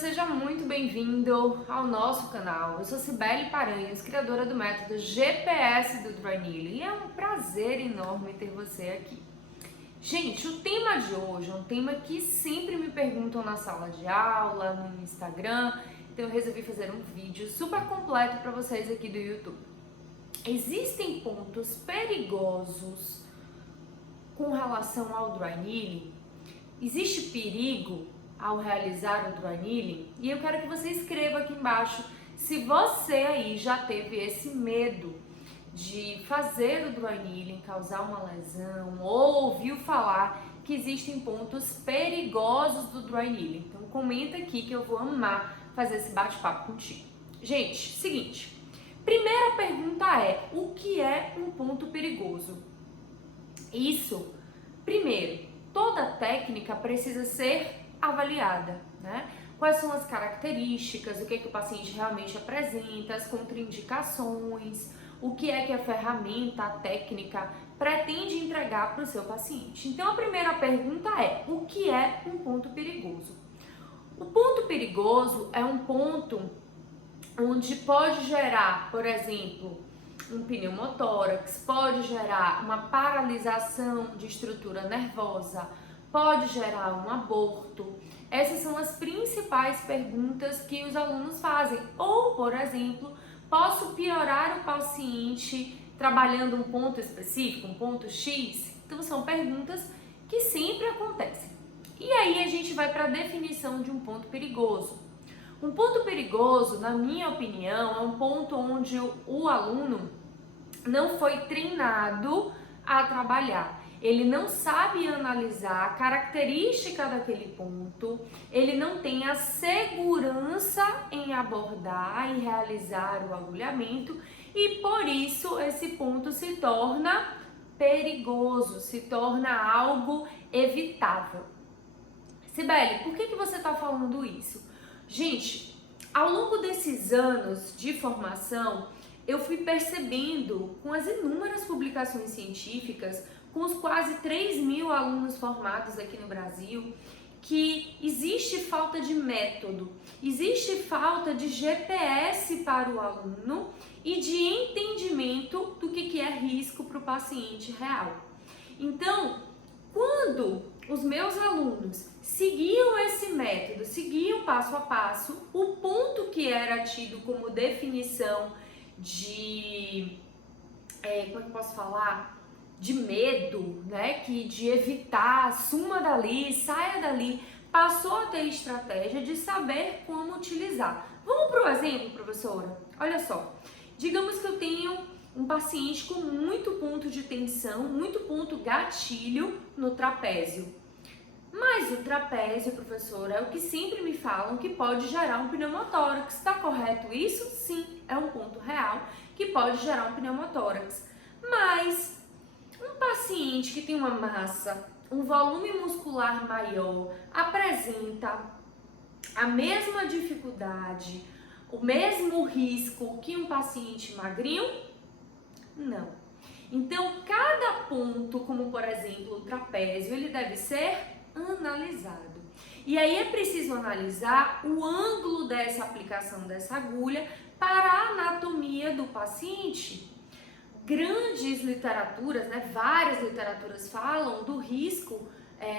seja muito bem-vindo ao nosso canal. Eu sou Cibele Paranhos, criadora do método GPS do Dry Needling, e é um prazer enorme ter você aqui. Gente, o tema de hoje é um tema que sempre me perguntam na sala de aula, no Instagram, então eu resolvi fazer um vídeo super completo para vocês aqui do YouTube. Existem pontos perigosos com relação ao Dry Needling? Existe perigo ao realizar o Dry Needling? E eu quero que você escreva aqui embaixo se você aí já teve esse medo de fazer o Dry Needling, causar uma lesão, ou ouviu falar que existem pontos perigosos do Dry Needling. Então comenta aqui que eu vou amar fazer esse bate-papo contigo. Gente, seguinte, primeira pergunta é: o que é um ponto perigoso? Isso, primeiro, toda técnica precisa ser avaliada, né? Quais são as características, o que o paciente realmente apresenta, as contraindicações, o que é que a ferramenta, a técnica pretende entregar para o seu paciente. Então a primeira pergunta é: o que é um ponto perigoso? O ponto perigoso é um ponto onde pode gerar, por exemplo, um pneumotórax, pode gerar uma paralisação de estrutura nervosa, pode gerar um aborto. Essas são as principais perguntas que os alunos fazem. Ou, por exemplo, posso piorar o paciente trabalhando um ponto específico, um ponto X? Então são perguntas que sempre acontecem. E aí a gente vai para a definição de um ponto perigoso. Um ponto perigoso, na minha opinião, é um ponto onde o aluno não foi treinado a trabalhar. Ele não sabe analisar a característica daquele ponto, ele não tem a segurança em abordar e realizar o agulhamento, e por isso esse ponto se torna perigoso, se torna algo evitável. Cibele, por que você está falando isso? Gente, ao longo desses anos de formação, eu fui percebendo com as inúmeras publicações científicas, com os quase 3.000 alunos formados aqui no Brasil, que existe falta de método, existe falta de GPS para o aluno e de entendimento do que é risco para o paciente real. Então, quando os meus alunos seguiam esse método, seguiam passo a passo, o ponto que era tido como definição de, como é que eu posso falar? De medo, né? Que de evitar, suma dali, saia dali, passou a ter estratégia de saber como utilizar. Vamos para o exemplo, professora? Olha só, digamos que eu tenho um paciente com muito ponto de tensão, muito ponto gatilho no trapézio. Mas o trapézio, professora, é o que sempre me falam que pode gerar um pneumotórax. Está correto isso? Sim, é um ponto real que pode gerar um pneumotórax. Mas um paciente que tem uma massa, um volume muscular maior, apresenta a mesma dificuldade, o mesmo risco que um paciente magrinho? Não. Então, cada ponto, como por exemplo o trapézio, ele deve ser analisado. E aí é preciso analisar o ângulo dessa aplicação dessa agulha para a anatomia do paciente. Grandes literaturas, né, várias literaturas falam do risco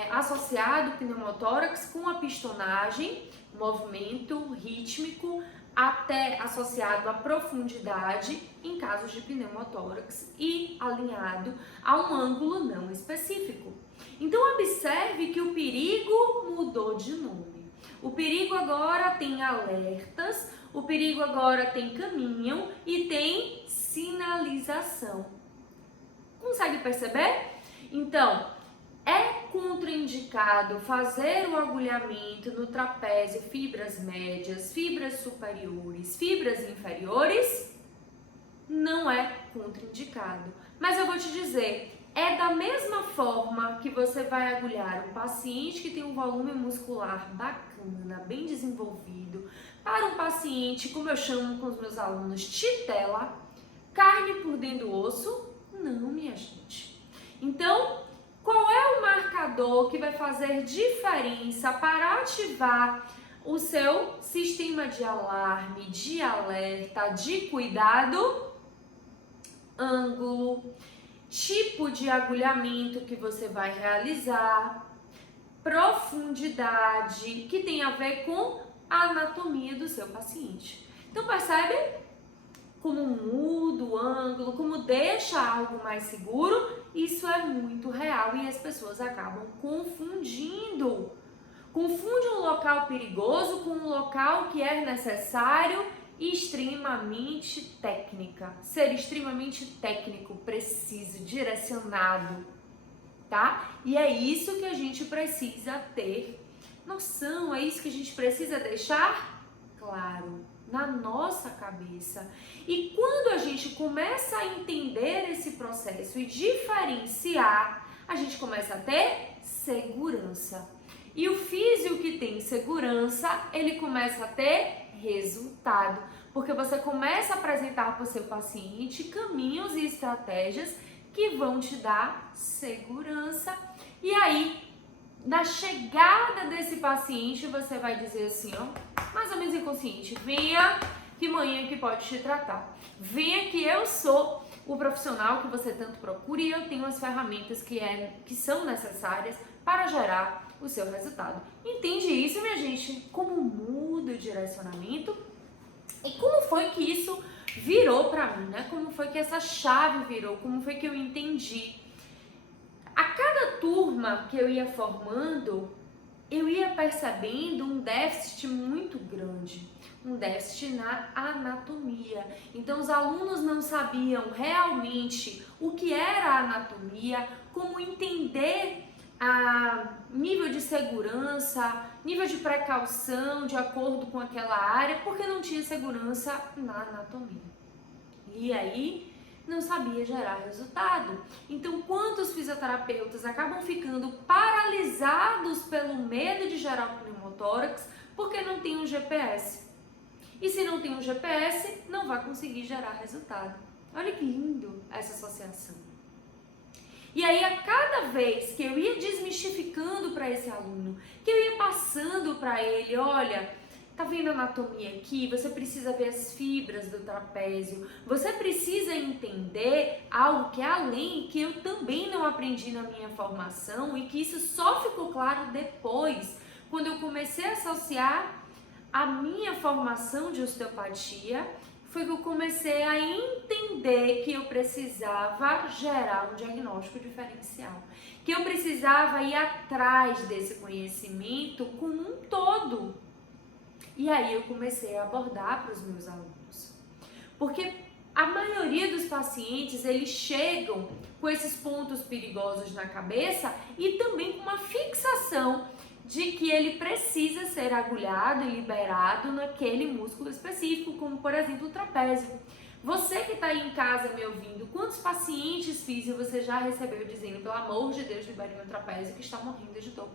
associado ao pneumotórax com a pistonagem, movimento rítmico, até associado à profundidade em casos de pneumotórax e alinhado a um ângulo não específico. Então observe que o perigo mudou de nome. O perigo agora tem alertas, o perigo agora tem caminho e tem sinalização. Consegue perceber? Então, é contraindicado fazer o agulhamento no trapézio, fibras médias, fibras superiores, fibras inferiores? Não é contraindicado. Mas eu vou te dizer, é da mesma forma que você vai agulhar um paciente que tem um volume muscular bacana, bem desenvolvido, para um paciente, como eu chamo com os meus alunos, titela, carne por dentro do osso? Não, minha gente. Então, qual é o marcador que vai fazer diferença para ativar o seu sistema de alarme, de alerta, de cuidado, ângulo, tipo de agulhamento que você vai realizar, profundidade, que tem a ver com a anatomia do seu paciente. Então percebe como muda o ângulo, como deixa algo mais seguro? Isso é muito real e as pessoas acabam confundindo. Confunde um local perigoso com um local que é necessário e extremamente técnica. Ser extremamente técnico, preciso, direcionado, tá? E é isso que a gente precisa ter noção, é isso que a gente precisa deixar claro na nossa cabeça. E quando a gente começa a entender esse processo e diferenciar, a gente começa a ter segurança. E o físio que tem segurança, ele começa a ter resultado, porque você começa a apresentar para o seu paciente caminhos e estratégias que vão te dar segurança. E aí, na chegada desse paciente, você vai dizer assim, ó, mais ou menos inconsciente, venha que manhã que pode te tratar. Venha que eu sou o profissional que você tanto procura e eu tenho as ferramentas que são necessárias para gerar o seu resultado. Entende isso, minha gente? Como muda o direcionamento e como foi que isso virou para mim, né? Como foi que essa chave virou, como foi que eu entendi. A cada turma que eu ia formando, eu ia percebendo um déficit muito grande, um déficit na anatomia. Então os alunos não sabiam realmente o que era a anatomia, como entender a nível de segurança, nível de precaução de acordo com aquela área, porque não tinha segurança na anatomia. E aí não sabia gerar resultado. Então, quantos fisioterapeutas acabam ficando paralisados pelo medo de gerar um pneumotórax porque não tem um GPS? E se não tem um GPS, não vai conseguir gerar resultado. Olha que lindo essa associação. E aí, a cada vez que eu ia desmistificando para esse aluno, que eu ia passando para ele, olha, tá vendo a anatomia aqui? Você precisa ver as fibras do trapézio, você precisa entender algo que é além, que eu também não aprendi na minha formação e que isso só ficou claro depois, quando eu comecei a associar a minha formação de osteopatia, foi que eu comecei a entender que eu precisava gerar um diagnóstico diferencial, que eu precisava ir atrás desse conhecimento como um todo. E aí eu comecei a abordar para os meus alunos, porque a maioria dos pacientes, eles chegam com esses pontos perigosos na cabeça e também com uma fixação de que ele precisa ser agulhado e liberado naquele músculo específico, como por exemplo o trapézio. Você que está aí em casa me ouvindo, quantos pacientes físicos você já recebeu dizendo, pelo amor de Deus, libere meu trapézio que está morrendo de dor?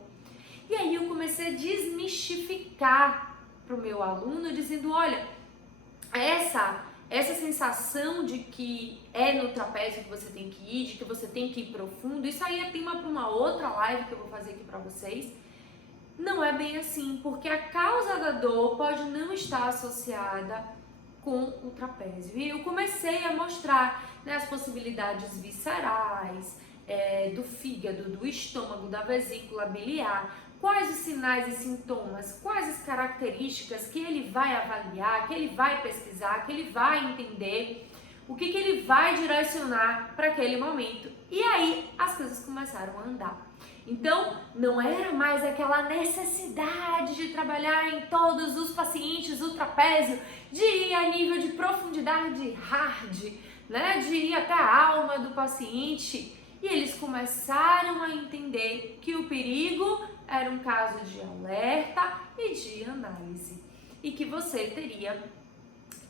E aí eu comecei a desmistificar para o meu aluno, dizendo, olha, essa sensação de que é no trapézio que você tem que ir, de que você tem que ir profundo, isso aí é tema para uma outra live que eu vou fazer aqui para vocês. Não é bem assim, porque a causa da dor pode não estar associada com o trapézio. E eu comecei a mostrar, né, as possibilidades viscerais, do fígado, do estômago, da vesícula biliar, quais os sinais e sintomas, quais as características que ele vai avaliar, que ele vai pesquisar, que ele vai entender, o que ele vai direcionar para aquele momento. E aí as coisas começaram a andar. Então, não era mais aquela necessidade de trabalhar em todos os pacientes o trapézio, de ir a nível de profundidade hard, né? De ir até a alma do paciente. E eles começaram a entender que o perigo era um caso de alerta e de análise. E que você teria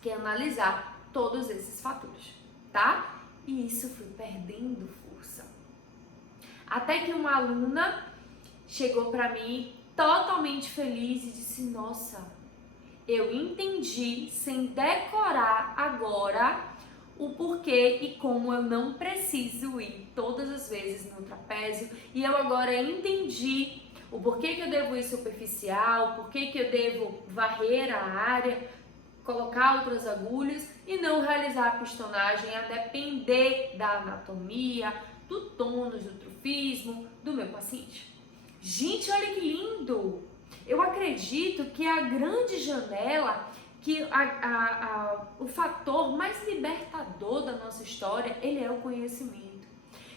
que analisar todos esses fatores, tá? E isso foi perdendo força. Até que uma aluna chegou para mim totalmente feliz e disse, nossa, eu entendi sem decorar agora o porquê e como eu não preciso ir todas as vezes no trapézio, e eu agora entendi o porquê que eu devo ir superficial, porquê que eu devo varrer a área, colocar outras agulhas e não realizar a pistonagem a depender da anatomia, do tônus, do trofismo do meu paciente. Gente, olha que lindo! Eu acredito que a grande janela, que o fator mais libertador da nossa história, ele é o conhecimento.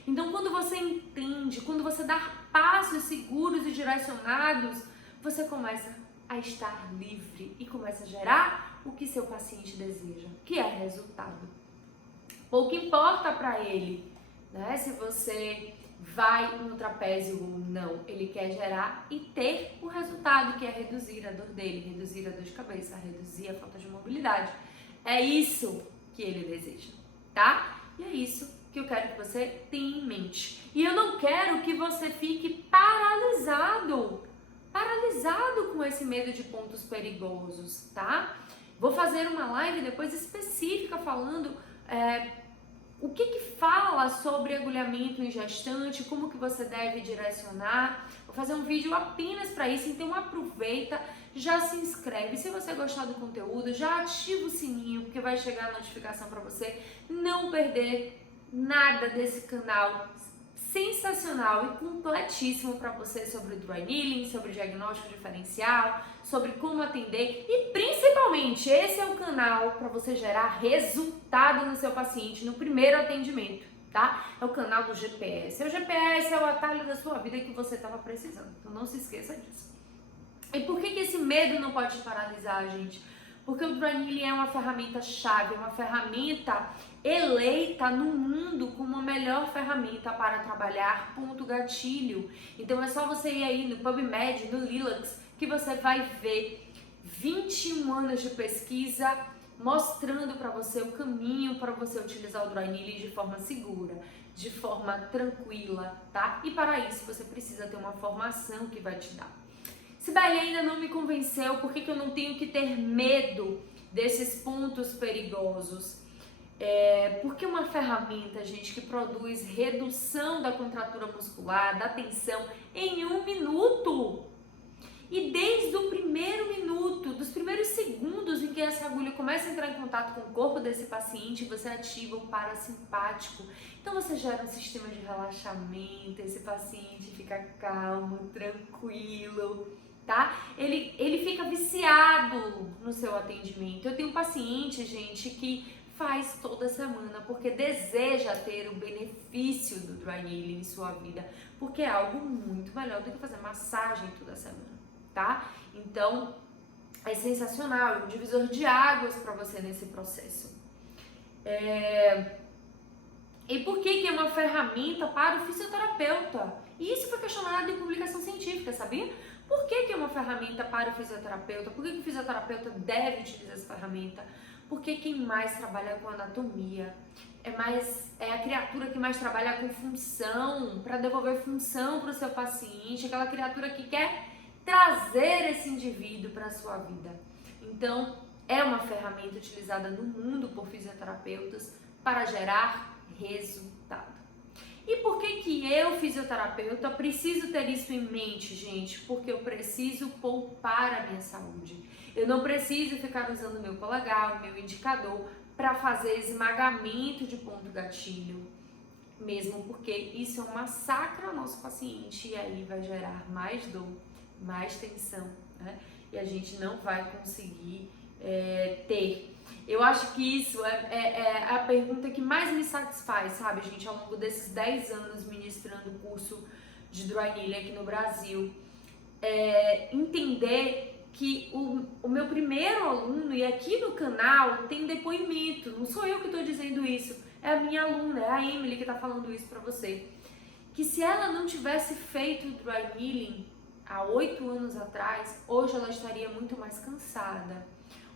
Então, quando você entende, quando você dá passos seguros e direcionados, você começa a estar livre e começa a gerar o que seu paciente deseja, que é resultado. Pouco importa para ele, né, se você vai no trapézio ou não, ele quer gerar e ter o resultado, que é reduzir a dor dele, reduzir a dor de cabeça, reduzir a falta de mobilidade. É isso que ele deseja, tá? E é isso que eu quero que você tenha em mente. E eu não quero que você fique paralisado com esse medo de pontos perigosos, tá? Vou fazer uma live depois específica falando o que fala sobre agulhamento em gestante, como que você deve direcionar. Vou fazer um vídeo apenas para isso, então aproveita, já se inscreve. Se você gostar do conteúdo, já ativa o sininho, porque vai chegar a notificação para você não perder nada desse canal sensacional e completíssimo para você sobre o dry needling, sobre o diagnóstico diferencial, sobre como atender e principalmente esse é o canal para você gerar resultado no seu paciente no primeiro atendimento, tá? É o canal do GPS. O GPS é o atalho da sua vida que você estava precisando, então não se esqueça disso. E por que esse medo não pode te paralisar, gente? Porque o dry needling é uma ferramenta chave, é uma ferramenta eleita no mundo como a melhor ferramenta para trabalhar ponto gatilho. Então é só você ir aí no PubMed, no Lilacs, que você vai ver 21 anos de pesquisa mostrando para você o caminho para você utilizar o dry needling de forma segura, de forma tranquila, tá? E para isso você precisa ter uma formação que vai te dar. Sibeli ainda não me convenceu, por que eu não tenho que ter medo desses pontos perigosos? Porque uma ferramenta, gente, que produz redução da contratura muscular, da tensão em 1 minuto. E desde o primeiro minuto, dos primeiros segundos em que essa agulha começa a entrar em contato com o corpo desse paciente, você ativa o parasimpático. Então você gera um sistema de relaxamento, esse paciente fica calmo, tranquilo, tá? Ele fica viciado no seu atendimento. Eu tenho um paciente, gente, que faz toda semana porque deseja ter o benefício do dry needling em sua vida, porque é algo muito melhor do que fazer massagem toda semana, tá? Então é sensacional, é um divisor de águas para você nesse processo. E por que é uma ferramenta para o fisioterapeuta? E isso foi questionado em publicação científica, sabia? Por que é uma ferramenta para o fisioterapeuta? Por que o fisioterapeuta deve utilizar essa ferramenta? Porque quem mais trabalha com anatomia é a criatura que mais trabalha com função, para devolver função para o seu paciente, aquela criatura que quer trazer esse indivíduo para a sua vida. Então, é uma ferramenta utilizada no mundo por fisioterapeutas para gerar resultado. E por que eu, fisioterapeuta, preciso ter isso em mente, gente? Porque eu preciso poupar a minha saúde. Eu não preciso ficar usando o meu polegar, o meu indicador, para fazer esmagamento de ponto gatilho. Mesmo porque isso é um massacre ao nosso paciente e aí vai gerar mais dor, mais tensão, né? E a gente não vai conseguir ter. Eu acho que isso é a pergunta que mais me satisfaz, sabe, gente, ao longo desses 10 anos ministrando o curso de dry needling aqui no Brasil. Entender que o meu primeiro aluno, e aqui no canal tem depoimento, não sou eu que estou dizendo isso, é a minha aluna, é a Emily que está falando isso para você, que se ela não tivesse feito o dry needling há 8 anos atrás, hoje ela estaria muito mais cansada.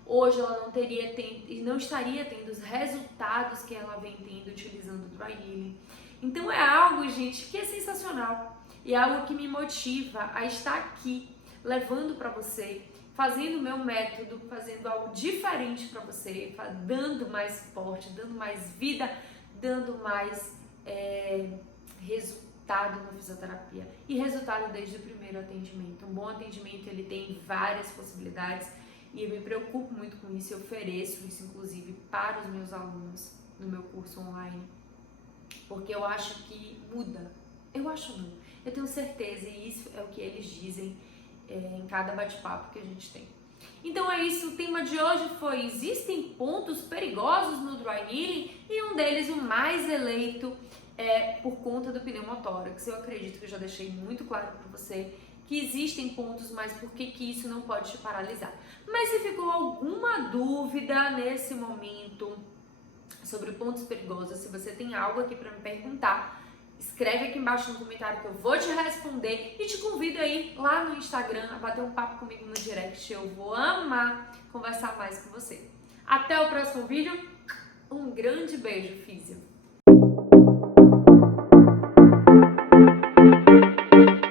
Hoje ela não estaria tendo os resultados que ela vem tendo utilizando o dry needling. Então é algo, gente, que é sensacional. E é algo que me motiva a estar aqui, levando para você, fazendo o meu método, fazendo algo diferente para você, dando mais suporte, dando mais vida, dando mais resultado. resultado na fisioterapia e resultado desde o primeiro atendimento. Um bom atendimento, ele tem várias possibilidades e eu me preocupo muito com isso, eu ofereço isso inclusive para os meus alunos no meu curso online, porque eu acho que muda. Eu acho não, eu tenho certeza, e isso é o que eles dizem em cada bate-papo que a gente tem. Então é isso, o tema de hoje foi: existem pontos perigosos no dry needling, e um deles, o mais eleito, é por conta do pneumotórax. Eu acredito que eu já deixei muito claro para você que existem pontos, mas por que isso não pode te paralisar. Mas se ficou alguma dúvida nesse momento sobre pontos perigosos, se você tem algo aqui para me perguntar, escreve aqui embaixo no comentário que eu vou te responder, e te convido aí lá no Instagram a bater um papo comigo no direct. Eu vou amar conversar mais com você. Até o próximo vídeo. Um grande beijo, Físio!